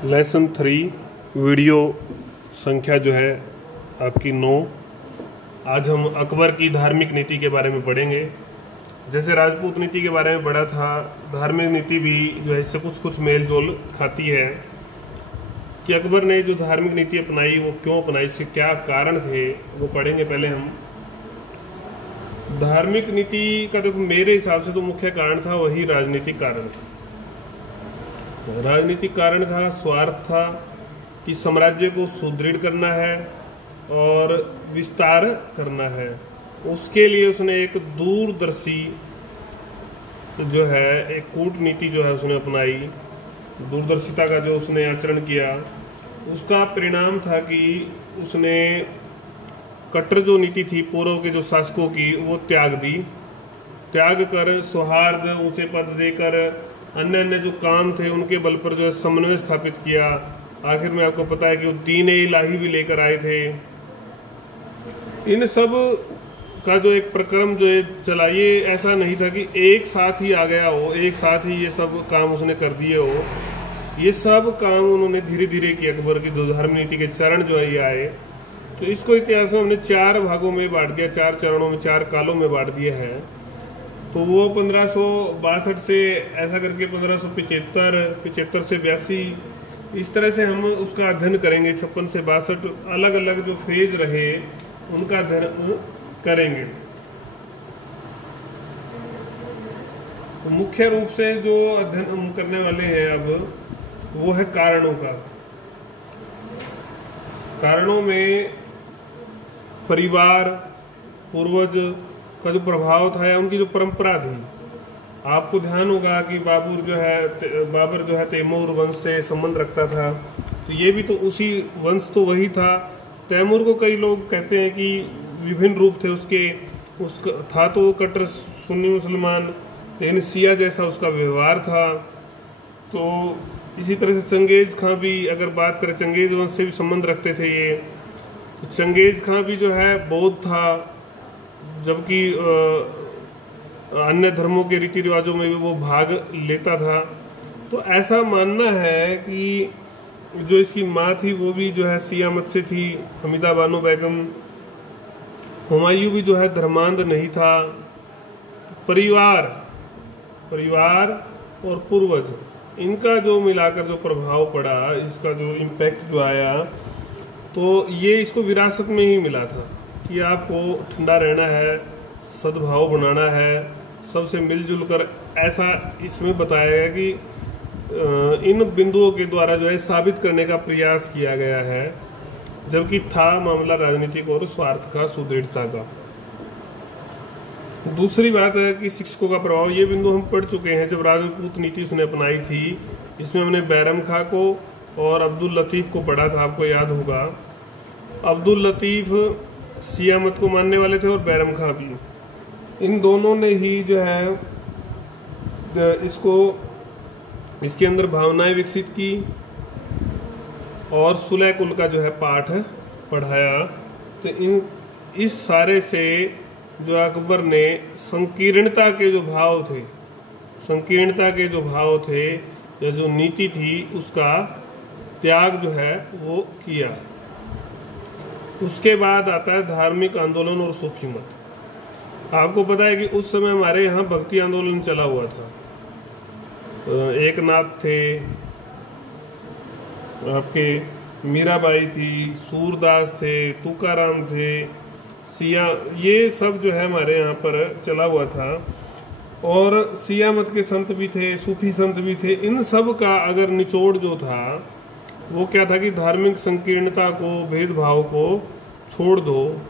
Lesson 3 video संख्या जो है आपकी 9। आज हम अकबर की धार्मिक नीति के बारे में पढ़ेंगे। जैसे राजपूत नीति के बारे में पढ़ा था, धार्मिक नीति भी जो है इससे कुछ कुछ मेल जोल खाती है कि अकबर ने जो धार्मिक नीति अपनाई वो क्यों अपनाई, इसके क्या कारण थे, वो पढ़ेंगे। पहले हम धार्मिक नीति का देखो, मेरे हिसाब से तो मुख्य कारण था वही राजनीतिक कारण था। राजनीतिक कारण था, स्वार्थ था कि साम्राज्य को सुदृढ़ करना है और विस्तार करना है। उसके लिए उसने एक दूरदर्शी जो है एक कूटनीति जो है उसने अपनाई। दूरदर्शिता का जो उसने आचरण किया, उसका परिणाम था कि उसने कट्टर जो नीति थी पूर्व के जो शासकों की, वो त्याग कर सौहार्द, ऊंचे पद देकर अन्य अन्य जो काम थे उनके बल पर जो है समन्वय स्थापित किया। आखिर में आपको पता है कि वो दीन इलाही भी लेकर आए थे। इन सब का जो एक प्रक्रम जो है चला, ये ऐसा नहीं था कि एक साथ ही आ गया हो, एक साथ ही ये सब काम उसने कर दिए हो। ये सब काम उन्होंने धीरे धीरे किया। अकबर की जो धार्मिक नीति के चरण जो है ये आए, तो इसको इतिहास में हमने 4 भागों में बांट दिया, 4 चरणों में, 4 कालों में बांट दिया है। तो वो 1562 से ऐसा करके 1575 से 82, इस तरह से हम उसका अध्ययन करेंगे। 56 से 62 अलग अलग जो फेज रहे उनका अध्ययन करेंगे। तो मुख्य रूप से जो अध्ययन हम करने वाले हैं अब, वो है कारणों का। कारणों में परिवार, पूर्वज का जो प्रभाव था या उनकी जो परंपरा थी। आपको ध्यान होगा कि बाबर जो है तैमूर वंश से संबंध रखता था, तो ये भी तो उसी वंश तो वही था। तैमूर को कई लोग कहते हैं कि विभिन्न रूप थे उसका था तो वो कट्टर सुन्नी मुसलमान, लेकिन सिया जैसा उसका व्यवहार था। तो इसी तरह से चंगेज खां भी, अगर बात करें, चंगेज वंश से भी संबंध रखते थे ये। तो चंगेज खां भी जो है बौद्ध था, जबकि अन्य धर्मों के रीति रिवाजों में भी वो भाग लेता था। तो ऐसा मानना है कि जो इसकी माँ थी वो भी जो है सिया मत से थी, हमीदा बानो बेगम। हुमायूं भी जो है धर्मांध नहीं था। परिवार और पूर्वज, इनका जो मिलाकर जो प्रभाव पड़ा, इसका जो इम्पैक्ट जो आया, तो ये इसको विरासत में ही मिला था कि आपको ठंडा रहना है, सद्भाव बनाना है, सबसे मिलजुल कर। ऐसा इसमें बताया गया कि इन बिंदुओं के द्वारा जो है साबित करने का प्रयास किया गया है, जबकि था मामला राजनीतिक और स्वार्थ का, सुदृढ़ता का। दूसरी बात है कि शिक्षकों का प्रभाव। ये बिंदु हम पढ़ चुके हैं जब राजपूत नीति उसने अपनाई थी। इसमें हमने बैरम खां को और अब्दुल लतीफ को पढ़ा था, आपको याद होगा। अब्दुल लतीफ सिया मत को मानने वाले थे और बैरम खां भी। इन दोनों ने ही जो है इसके अंदर भावनाएं विकसित की और सुलह कुल का जो है पाठ पढ़ाया। तो इस सारे से जो अकबर ने संकीर्णता के जो भाव थे या जो नीति थी, उसका त्याग जो है वो किया। उसके बाद आता है धार्मिक आंदोलन और सूफी मत। आपको पता है कि उस समय हमारे यहाँ भक्ति आंदोलन चला हुआ था। एक नाथ थे, आपके मीराबाई थी, सूरदास थे, तुकाराम थे, सिया, ये सब जो है हमारे यहाँ पर चला हुआ था। और सिया मत के संत भी थे, सूफी संत भी थे। इन सब का अगर निचोड़ जो था वो क्या था कि धार्मिक संकीर्णता को, भेदभाव को छोड़ दो।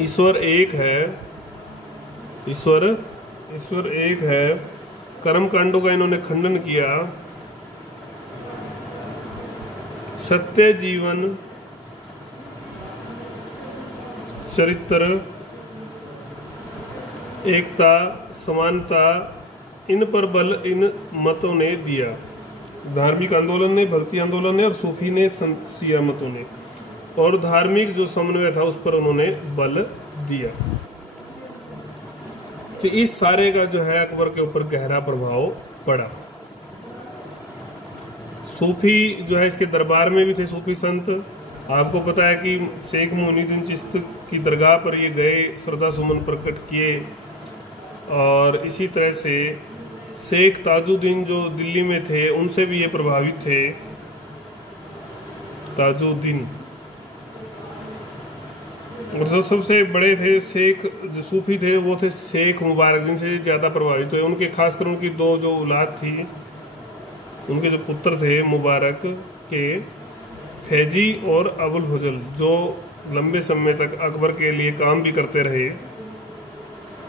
ईश्वर एक है। कर्म कांडों का इन्होंने खंडन किया। सत्य, जीवन, चरित्र, एकता, समानता, इन पर बल इन मतों ने दिया। धार्मिक आंदोलन ने, भक्ति आंदोलन ने और सूफी ने, संत सिया मतों ने। और धार्मिक जो समन्वय था उस पर उन्होंने बल दिया। तो इस सारे का जो है अकबर के ऊपर गहरा प्रभाव पड़ा। सूफी जो है इसके दरबार में भी थे सूफी संत। आपको पता है कि शेख मोइनुद्दीन चिश्ती की दरगाह पर ये गए, श्रद्धा सुमन प्रकट किए। और इसी तरह से शेख ताजुद्दीन जो दिल्ली में थे उनसे भी ये प्रभावित थे, ताजुद्दीन। और जो सबसे बड़े थे शेख जो सूफी थे वो थे शेख मुबारक, जिनसे ज़्यादा प्रभावित हुए। उनके खासकर उनकी दो जो औलाद थी, उनके जो पुत्र थे मुबारक के, फैजी और अबुल फजल, जो लंबे समय तक अकबर के लिए काम भी करते रहे।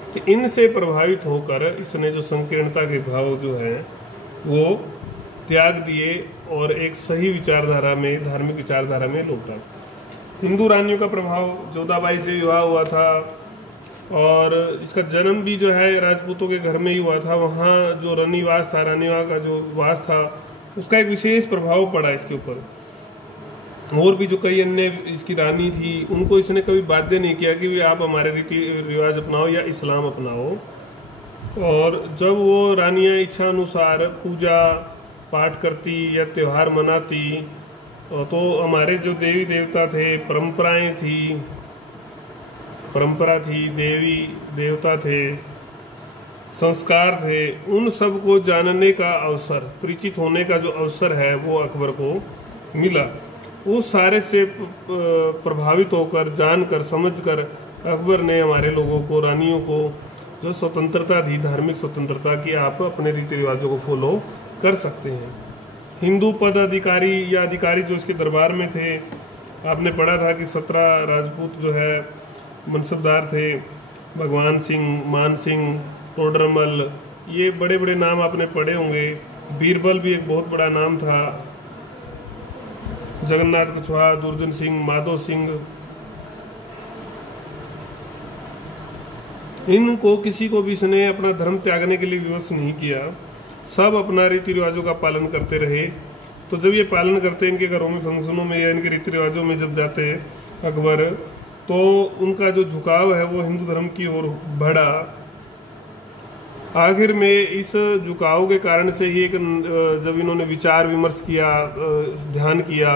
तो इनसे प्रभावित होकर इसने जो संकीर्णता के भाव जो है वो त्याग दिए और एक सही विचारधारा में, धार्मिक विचारधारा में लौटा। हिंदू रानियों का प्रभाव, जोधाबाई से विवाह हुआ था और इसका जन्म भी जो है राजपूतों के घर में ही हुआ था। वहाँ जो रानीवास था, रानीवा का जो वास था, उसका एक विशेष प्रभाव पड़ा इसके ऊपर। और भी जो कई अन्य इसकी रानी थी उनको इसने कभी बाध्य नहीं किया कि भी आप हमारे रीति रिवाज अपनाओ या इस्लाम अपनाओ। और जब वो रानियां इच्छा अनुसार पूजा पाठ करती या त्यौहार मनाती तो हमारे जो देवी देवता थे, परंपरा थी, देवी देवता थे, संस्कार थे, उन सब को जानने का अवसर, परिचित होने का जो अवसर है वो अकबर को मिला। उस सारे से प्रभावित होकर, जानकर, समझकर अकबर ने हमारे लोगों को, रानियों को जो स्वतंत्रता दी, धार्मिक स्वतंत्रता, की आप अपने रीति रिवाजों को फॉलो कर सकते हैं। हिंदू पद अधिकारी या अधिकारी जो इसके दरबार में थे, आपने पढ़ा था कि 17 राजपूत जो है मनसबदार थे, भगवान सिंह, मान सिंह, टोडरमल, ये बड़े बड़े नाम आपने पढ़े होंगे। बीरबल भी एक बहुत बड़ा नाम था, जगन्नाथ कुशवाहा, दुर्जन सिंह, माधो सिंह। इनको किसी को भी इसने अपना धर्म त्यागने के लिए विवश नहीं किया, सब अपना रीति रिवाजों का पालन करते रहे। तो जब ये पालन करते, इनके घरों में फंक्शनों में या इनके रीति रिवाजों में जब जाते अकबर, तो उनका जो झुकाव है वो हिंदू धर्म की ओर बढ़ा। आखिर में इस झुकाव के कारण से ही एक जब इन्होंने विचार विमर्श किया, ध्यान किया,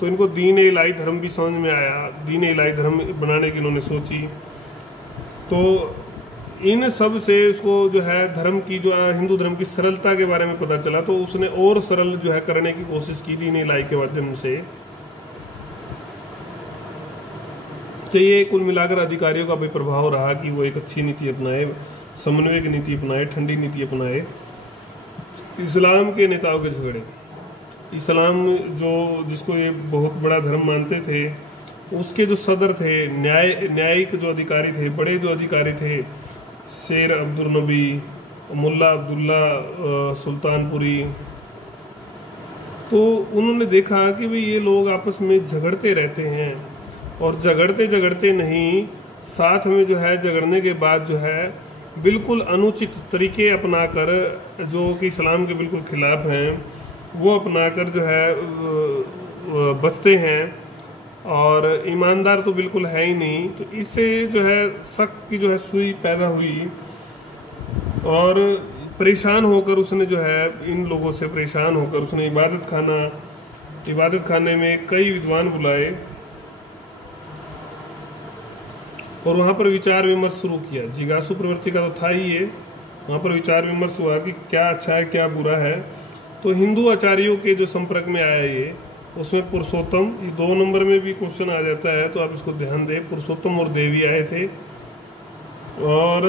तो इनको दीन इलाही धर्म भी समझ में आया। दीन इलाही धर्म बनाने की इन्होंने सोची। तो इन सब से उसको जो है धर्म की, जो हिंदू धर्म की सरलता के बारे में पता चला, तो उसने और सरल जो है करने की कोशिश की दीन इलाही के माध्यम से। तो ये कुल मिलाकर अधिकारियों का भी प्रभाव रहा कि वो एक अच्छी नीति अपनाए, समन्वय की नीति अपनाए, ठंडी नीति अपनाए। इस्लाम के नेताओं के झगड़े, इस्लाम जो जिसको ये बहुत बड़ा धर्म मानते थे, उसके जो सदर थे, न्यायिक जो अधिकारी थे, बड़े जो अधिकारी थे, शेर अब्दुल नबी, मुल्ला अब्दुल्ला सुल्तानपुरी, तो उन्होंने देखा कि भाई ये लोग आपस में झगड़ते रहते हैं और झगड़ते नहीं, साथ में जो है झगड़ने के बाद जो है बिल्कुल अनुचित तरीके अपनाकर, जो कि इस्लाम के बिल्कुल खिलाफ हैं, वो अपनाकर जो है बचते हैं और ईमानदार तो बिल्कुल है ही नहीं। तो इससे जो है शक की जो है सुई पैदा हुई और परेशान होकर उसने जो है, इन लोगों से परेशान होकर उसने इबादत खाने में कई विद्वान बुलाए और वहाँ पर विचार विमर्श शुरू किया। जिज्ञासु प्रवृत्ति का तो था ही ये, वहाँ पर विचार विमर्श हुआ कि क्या अच्छा है क्या बुरा है। तो हिंदू आचार्यों के जो संपर्क में आया ये, उसमें पुरुषोत्तम, ये 2 नंबर में भी क्वेश्चन आ जाता है तो आप इसको ध्यान दें, पुरुषोत्तम और देवी आए थे। और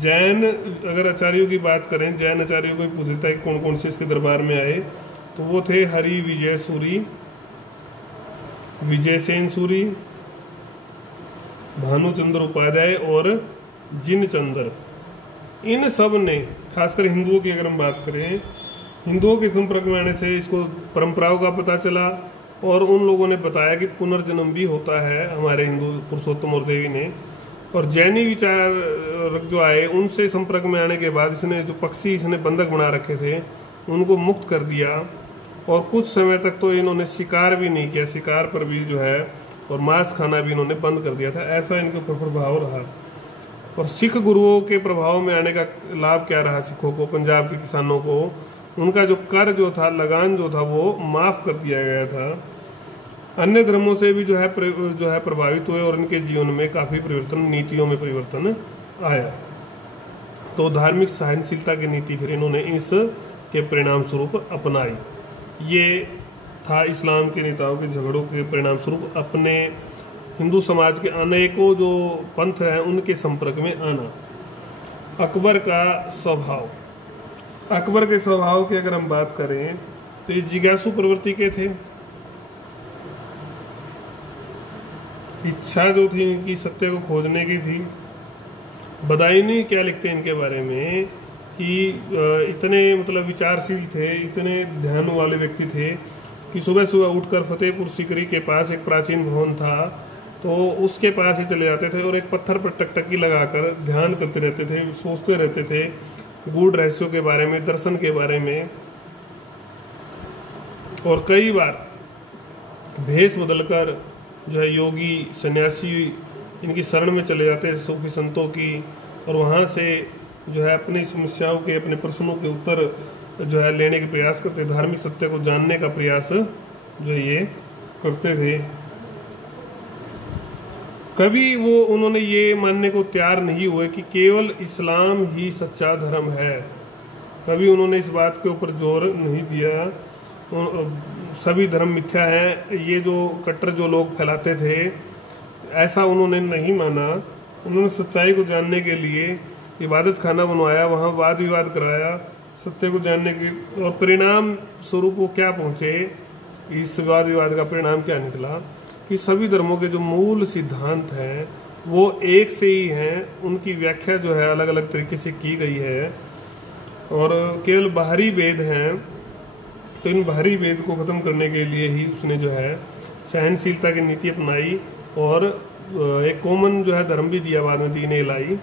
जैन अगर आचार्यों की बात करें, जैन आचार्यों को पूछ लेता है कौन कौन से इसके दरबार में आए, तो वो थे हरि विजय सूरी, विजयसेन सूरी, भानुचंद्र उपाध्याय और जिनचंद्र। इन सब ने, खासकर हिंदुओं की अगर हम बात करें, हिंदुओं के संपर्क में आने से इसको परंपराओं का पता चला और उन लोगों ने बताया कि पुनर्जन्म भी होता है हमारे हिंदू पुरुषोत्तम और देवी ने। और जैनी विचार जो आए, उनसे संपर्क में आने के बाद इसने जो पक्षी इसने बंधक बना रखे थे उनको मुक्त कर दिया और कुछ समय तक तो इन्होंने शिकार भी नहीं किया, शिकार पर भी जो है, और मांस खाना भी इन्होंने बंद कर दिया था। ऐसा इनके ऊपर प्रभाव रहा। और सिख गुरुओं के प्रभाव में आने का लाभ क्या रहा सिखों को, पंजाब के किसानों को, उनका जो कर जो था, लगान जो था, वो माफ कर दिया गया था। अन्य धर्मों से भी जो है प्रभावित हुए और इनके जीवन में काफी परिवर्तन, नीतियों में परिवर्तन आया। तो धार्मिक सहनशीलता की नीति फिर इन्होंने इस के परिणाम स्वरूप अपनाई। ये था इस्लाम के नेताओं के झगड़ों के परिणाम स्वरूप अपने हिंदू समाज के अनेकों जो पंथ हैं उनके संपर्क में आना। अकबर का स्वभाव, अकबर के स्वभाव की अगर हम बात करें तो ये जिज्ञासु प्रवृत्ति के थे। इच्छा जो थी इनकी सत्य को खोजने की थी। बदायूनी क्या लिखते हैं इनके बारे में कि इतने मतलब विचारशील थे, इतने ध्यान वाले व्यक्ति थे कि सुबह सुबह उठकर फतेहपुर सीकरी के पास एक प्राचीन भवन था, तो उसके पास ही चले जाते थे और एक पत्थर पर टकटकी लगाकर ध्यान करते रहते थे, सोचते रहते थे गूढ़ रहस्यों के बारे में, दर्शन के बारे में। और कई बार भेष बदलकर जो है योगी सन्यासी इनकी शरण में चले जाते हैं, सूफी संतों की, और वहाँ से जो है अपनी समस्याओं के, अपने प्रश्नों के उत्तर जो है लेने के प्रयास करते, धार्मिक सत्य को जानने का प्रयास जो ये करते थे। कभी वो उन्होंने ये मानने को तैयार नहीं हुए कि केवल इस्लाम ही सच्चा धर्म है। कभी उन्होंने इस बात के ऊपर जोर नहीं दिया सभी धर्म मिथ्या हैं, ये जो कट्टर जो लोग फैलाते थे, ऐसा उन्होंने नहीं माना। उन्होंने सच्चाई को जानने के लिए इबादत खाना बनवाया, वहाँ वाद विवाद कराया सत्य को जानने के, और परिणाम स्वरूप वो क्या पहुँचे, इस वाद विवाद का परिणाम क्या निकला कि सभी धर्मों के जो मूल सिद्धांत हैं वो एक से ही हैं, उनकी व्याख्या जो है अलग अलग तरीके से की गई है और केवल बाहरी भेद हैं। तो इन बाहरी भेद को खत्म करने के लिए ही उसने जो है सहनशीलता की नीति अपनाई और एक कॉमन जो है धर्म भी दिया, बाद में दीन इलाही।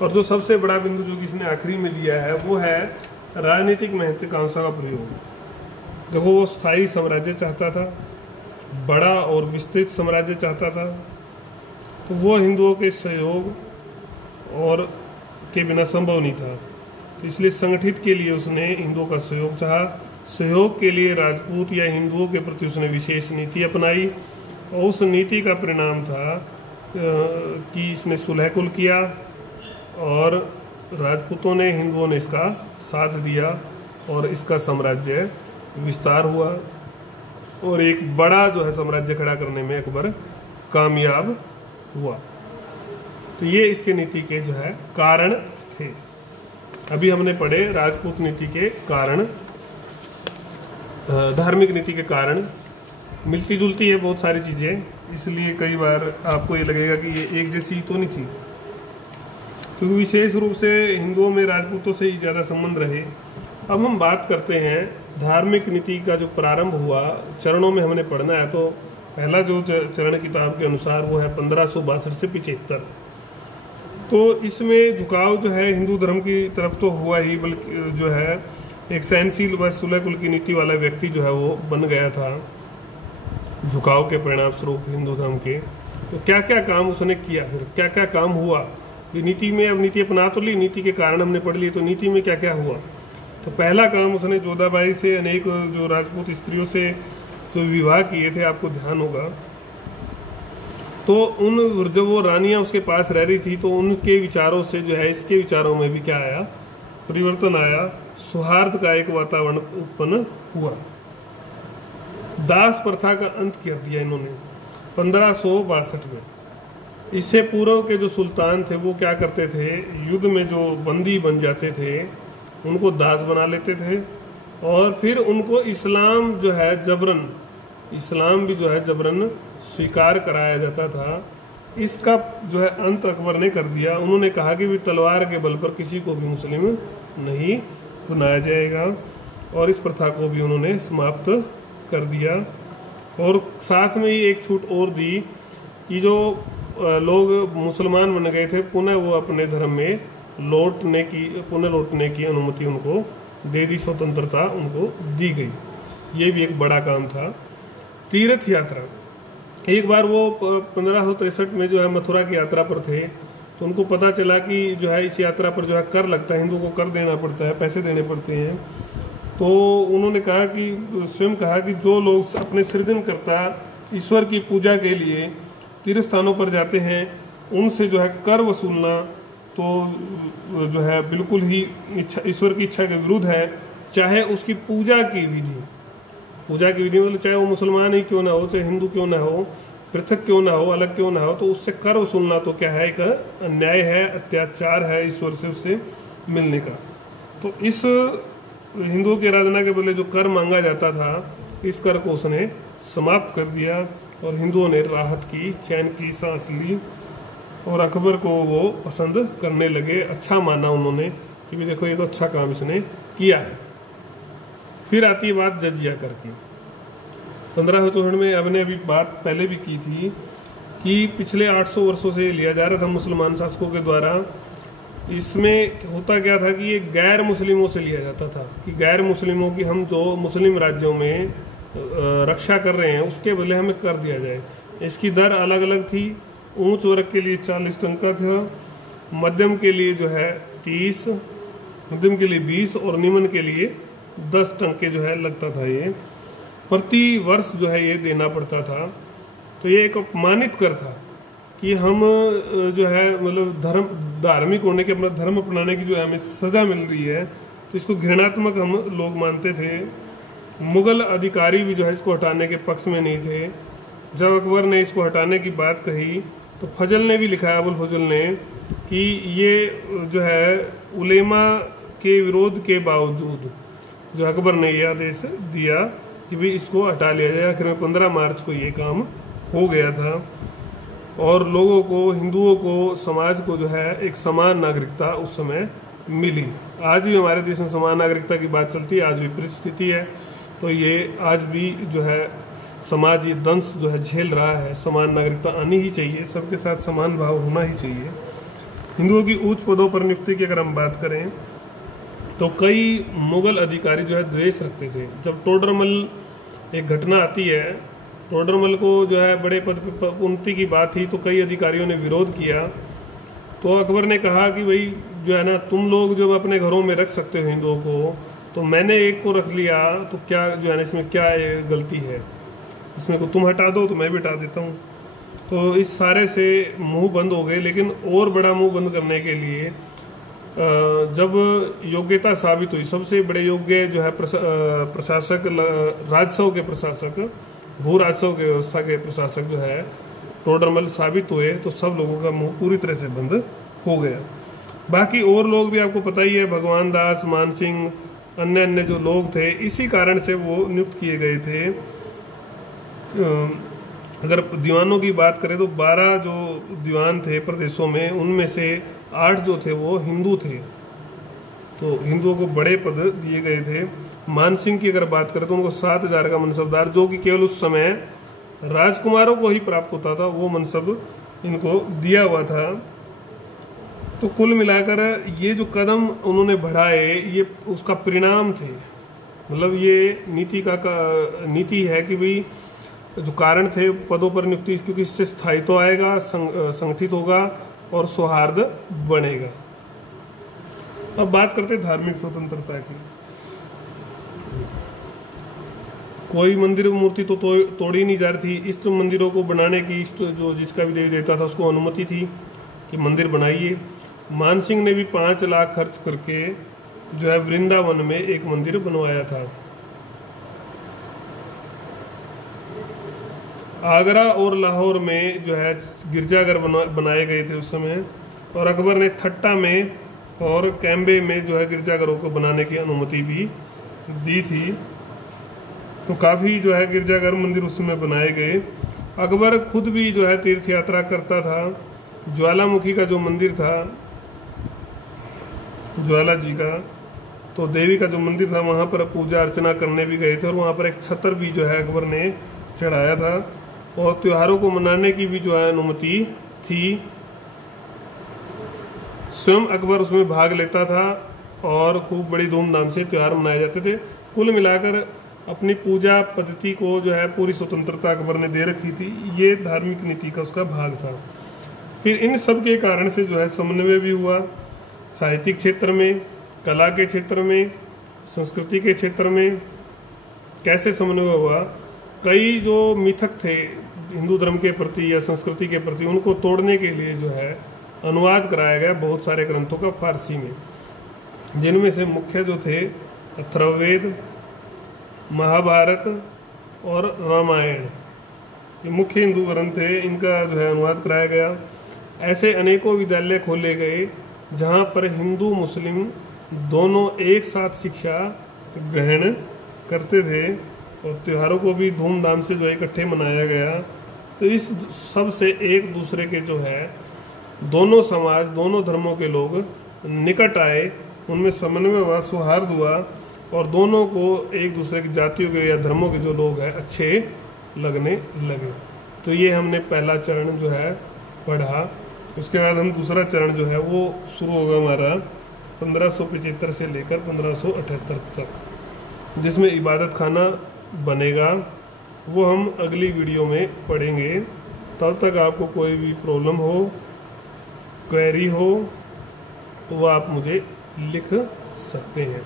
और जो सबसे बड़ा बिंदु जो कि इसने आखिरी में दिया है वो है राजनीतिक महत्वाकांक्षा का प्रयोग। देखो वो स्थायी साम्राज्य चाहता था, बड़ा और विस्तृत साम्राज्य चाहता था, तो वो हिंदुओं के सहयोग और के बिना संभव नहीं था। तो इसलिए संगठित के लिए उसने हिंदुओं का सहयोग चाहा। सहयोग के लिए राजपूत या हिंदुओं के प्रति उसने विशेष नीति अपनाई और उस नीति का परिणाम था कि इसने सुलह कुल किया और राजपूतों ने, हिंदुओं ने इसका साथ दिया और इसका साम्राज्य विस्तार हुआ और एक बड़ा जो है साम्राज्य खड़ा करने में अकबर कामयाब हुआ। तो ये इसके नीति के जो है कारण थे। अभी हमने पढ़े राजपूत नीति के कारण, धार्मिक नीति के कारण। मिलती जुलती है बहुत सारी चीज़ें, इसलिए कई बार आपको ये लगेगा कि ये एक जैसी तो नहीं थी, क्योंकि विशेष रूप से हिंदुओं में राजपूतों से ही ज़्यादा संबंध रहे। अब हम बात करते हैं धार्मिक नीति का जो प्रारंभ हुआ, चरणों में हमने पढ़ना है। तो पहला जो चरण किताब के अनुसार वो है 1562 से 75। तो इसमें झुकाव जो है हिंदू धर्म की तरफ तो हुआ ही, बल्कि जो है एक सहनशील व सुलह कुल की नीति वाला व्यक्ति जो है वो बन गया था झुकाव के परिणाम स्वरूप हिंदू धर्म के। तो क्या क्या काम उसने किया, फिर क्या क्या काम हुआ ये नीति में। अब नीति अपना तो ली, नीति के कारण हमने पढ़ लिए, तो नीति में क्या क्या हुआ। तो पहला काम उसने जोधाबाई से, अनेक जो राजपूत स्त्रियों से जो विवाह किए थे, आपको ध्यान होगा, तो उन जब वो रानियां उसके पास रह रही थी तो उनके विचारों से जो है इसके विचारों में भी क्या आया, परिवर्तन आया, सौहार्द का एक वातावरण उत्पन्न हुआ। दास प्रथा का अंत कर दिया इन्होंने 1562 में। इससे पूर्व के जो सुल्तान थे वो क्या करते थे, युद्ध में जो बंदी बन जाते थे उनको दास बना लेते थे और फिर उनको इस्लाम जो है जबरन, इस्लाम भी जो है जबरन स्वीकार कराया जाता था। इसका जो है अंत अकबर ने कर दिया। उन्होंने कहा कि भी तलवार के बल पर किसी को भी मुस्लिम नहीं बनाया जाएगा और इस प्रथा को भी उन्होंने समाप्त कर दिया। और साथ में ही एक छूट और दी कि जो लोग मुसलमान बन गए थे पुनः वो अपने धर्म में लौटने की अनुमति उनको दे दी, स्वतंत्रता उनको दी गई। ये भी एक बड़ा काम था। तीर्थ यात्रा, एक बार वो 1563 में जो है मथुरा की यात्रा पर थे तो उनको पता चला कि जो है इस यात्रा पर जो है कर लगता है, हिंदुओं को कर देना पड़ता है, पैसे देने पड़ते हैं। तो उन्होंने कहा कि स्वयं कहा कि जो लोग अपने सृजनकर्ता ईश्वर की पूजा के लिए तीर्थ स्थानों पर जाते हैं उनसे जो है कर वसूलना तो जो है बिल्कुल ही ईश्वर की इच्छा के विरुद्ध है। चाहे उसकी पूजा की विधि मतलब चाहे वो मुसलमान ही क्यों ना हो, चाहे हिंदू क्यों ना हो, पृथक क्यों ना हो, अलग क्यों ना हो, तो उससे कर वसूलना तो क्या है, एक अन्याय है, अत्याचार है ईश्वर से उससे मिलने का। तो इस हिंदुओं की आराधना के बदले जो कर मांगा जाता था, इस कर को उसने समाप्त कर दिया और हिंदुओं ने राहत की, चैन की सांस ली और अकबर को वो पसंद करने लगे। अच्छा माना उन्होंने कि भी देखो ये तो अच्छा काम इसने किया है। फिर आती है बात जजिया कर की। 1564 में अब ने अभी बात पहले भी की थी कि पिछले 800 वर्षों से लिया जा रहा था मुसलमान शासकों के द्वारा। इसमें होता क्या था कि ये गैर मुस्लिमों से लिया जाता था कि गैर मुस्लिमों की हम जो मुस्लिम राज्यों में रक्षा कर रहे हैं उसके बदले हमें कर दिया जाए। इसकी दर अलग अलग थी। ऊंच वर्ग के लिए 40 टंका था, मध्यम के लिए जो है 30, मध्यम के लिए 20 और निम्न के लिए 10 टंके जो है लगता था। ये प्रति वर्ष जो है ये देना पड़ता था। तो ये एक अपमानित कर था कि हम जो है मतलब धार्मिक होने के, अपना धर्म अपनाने की जो है हमें सजा मिल रही है, तो इसको घृणात्मक हम लोग मानते थे। मुगल अधिकारी भी जो है इसको हटाने के पक्ष में नहीं थे। जब अकबर ने इसको हटाने की बात कही तो फजल ने भी लिखा है, अबुल फजल ने, कि ये जो है उलेमा के विरोध के बावजूद जो अकबर ने यह आदेश दिया कि भाई इसको हटा लिया जाए। आखिर में 15 मार्च को ये काम हो गया था और लोगों को, हिंदुओं को, समाज को जो है एक समान नागरिकता उस समय मिली। आज भी हमारे देश में समान नागरिकता की बात चलती है, आज विपरीत स्थिति है। तो ये आज भी जो है समाज ये दंश जो है झेल रहा है। समान नागरिकता आनी ही चाहिए, सबके साथ समान भाव होना ही चाहिए। हिंदुओं की उच्च पदों पर नियुक्ति की अगर हम बात करें तो कई मुगल अधिकारी जो है द्वेष रखते थे। जब टोडरमल एक घटना आती है, टोडरमल को जो है बड़े पद पर उन्नति की बात थी तो कई अधिकारियों ने विरोध किया। तो अकबर ने कहा कि भाई जो है ना, तुम लोग जब अपने घरों में रख सकते हो हिंदुओं को, तो मैंने एक को रख लिया तो क्या जो है ना इसमें क्या गलती है, इसमें को तुम हटा दो तो मैं भी हटा देता हूँ। तो इस सारे से मुंह बंद हो गए। लेकिन और बड़ा मुंह बंद करने के लिए जब योग्यता साबित हुई, सबसे बड़े योग्य जो है प्रशासक, राजस्व के प्रशासक, भू राजस्व के व्यवस्था के प्रशासक जो है टोडरमल साबित हुए, तो सब लोगों का मुंह पूरी तरह से बंद हो गया। बाकी और लोग भी आपको पता ही है, भगवान दास, मान सिंह, अन्य अन्य जो लोग थे, इसी कारण से वो नियुक्त किए गए थे। अगर दीवानों की बात करें तो 12 जो दीवान थे प्रदेशों में, उनमें से 8 जो थे वो हिंदू थे। तो हिंदुओं को बड़े पद दिए गए थे। मान सिंह की अगर बात करें तो उनको 7000 का मनसबदार, जो कि केवल उस समय राजकुमारों को ही प्राप्त होता था, वो मनसब इनको दिया हुआ था। तो कुल मिलाकर ये जो कदम उन्होंने बढ़ाए, ये उसका परिणाम थे। मतलब ये नीति है कि भाई जो कारण थे पदों पर नियुक्ति, क्योंकि इससे स्थायित्व आएगा, संगठित होगा और सौहार्द बनेगा। अब बात करते हैं धार्मिक स्वतंत्रता की। कोई मंदिर मूर्ति तो तोड़ी नहीं जा रही थी। इष्ट मंदिरों को बनाने की, इष्ट जो जिसका भी देवी देवता था उसको अनुमति थी कि मंदिर बनाइए। मान सिंह ने भी 5 लाख खर्च करके जो है वृंदावन में एक मंदिर बनवाया था। आगरा और लाहौर में जो है गिरजाघर बनाए गए थे उस समय, और अकबर ने ठट्टा में और कैम्बे में जो है गिरजाघरों को बनाने की अनुमति भी दी थी। तो काफ़ी जो है गिरजाघर मंदिर उस समय बनाए गए। अकबर खुद भी जो है तीर्थ यात्रा करता था। ज्वालामुखी का जो मंदिर था, ज्वाला जी का, तो देवी का जो मंदिर था, वहाँ पर पूजा अर्चना करने भी गए थे और वहाँ पर एक छतर भी जो है अकबर ने चढ़ाया था। और त्योहारों को मनाने की भी जो है अनुमति थी। स्वयं अकबर उसमें भाग लेता था और खूब बड़ी धूमधाम से त्यौहार मनाए जाते थे। कुल मिलाकर अपनी पूजा पद्धति को जो है पूरी स्वतंत्रता अकबर ने दे रखी थी। ये धार्मिक नीति का उसका भाग था। फिर इन सब के कारण से जो है समन्वय भी हुआ, साहित्यिक क्षेत्र में, कला के क्षेत्र में, संस्कृति के क्षेत्र में। कैसे समन्वय हुआ? कई जो मिथक थे हिंदू धर्म के प्रति या संस्कृति के प्रति, उनको तोड़ने के लिए जो है अनुवाद कराया गया बहुत सारे ग्रंथों का फारसी में, जिनमें से मुख्य जो थे अथर्ववेद, महाभारत और रामायण, ये मुख्य हिंदू ग्रंथ थे, इनका जो है अनुवाद कराया गया। ऐसे अनेकों विद्यालय खोले गए जहाँ पर हिंदू मुस्लिम दोनों एक साथ शिक्षा ग्रहण करते थे, और त्योहारों को भी धूमधाम से जो है इकट्ठे मनाया गया। तो इस सब से एक दूसरे के जो है दोनों समाज, दोनों धर्मों के लोग निकट आए, उनमें समन्वय हुआ, सौहार्द हुआ, और दोनों को एक दूसरे की जातियों के या धर्मों के जो लोग हैं अच्छे लगने लगे। तो ये हमने पहला चरण जो है पढ़ा। उसके बाद हम दूसरा चरण जो है वो शुरू होगा हमारा 1575 से लेकर 1578 तक, जिसमें इबादत खाना बनेगा। वो हम अगली वीडियो में पढ़ेंगे। तब तक आपको कोई भी प्रॉब्लम हो, क्वेरी हो, तो वो आप मुझे लिख सकते हैं।